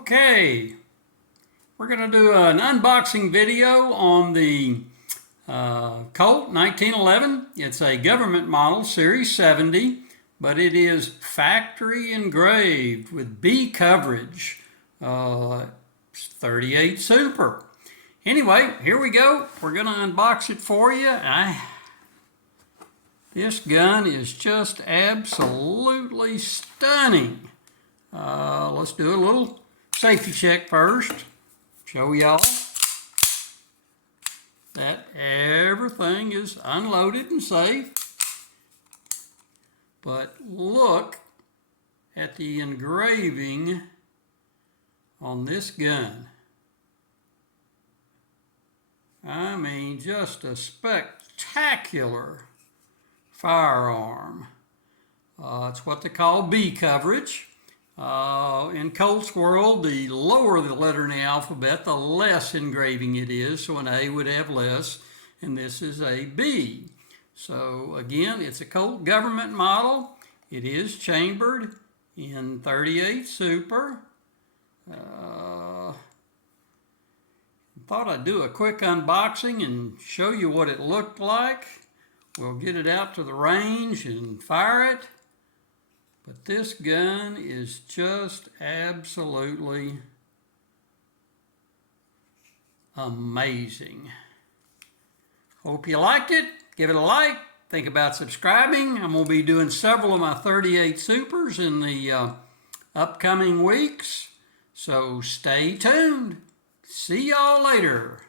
Okay, we're going to do an unboxing video on the Colt 1911. It's a government model, Series 70, but it is factory engraved with B coverage. 38 Super. Anyway, here we go. We're going to unbox it for you. This gun is just absolutely stunning. Let's do a little safety check first. Show y'all that everything is unloaded and safe. But look at the engraving on this gun. I mean, just a spectacular firearm. It's what they call B coverage. In Colt's world, the lower the letter in the alphabet, the less engraving it is. So an A would have less, and this is a B. So again, it's a Colt government model. It is chambered in 38 Super. Thought I'd do a quick unboxing and show you what it looked like. We'll get it out to the range and fire it. But this gun is just absolutely amazing. Hope you liked it. Give it a like. Think about subscribing. I'm going to be doing several of my 38 Supers in the upcoming weeks. So stay tuned. See y'all later.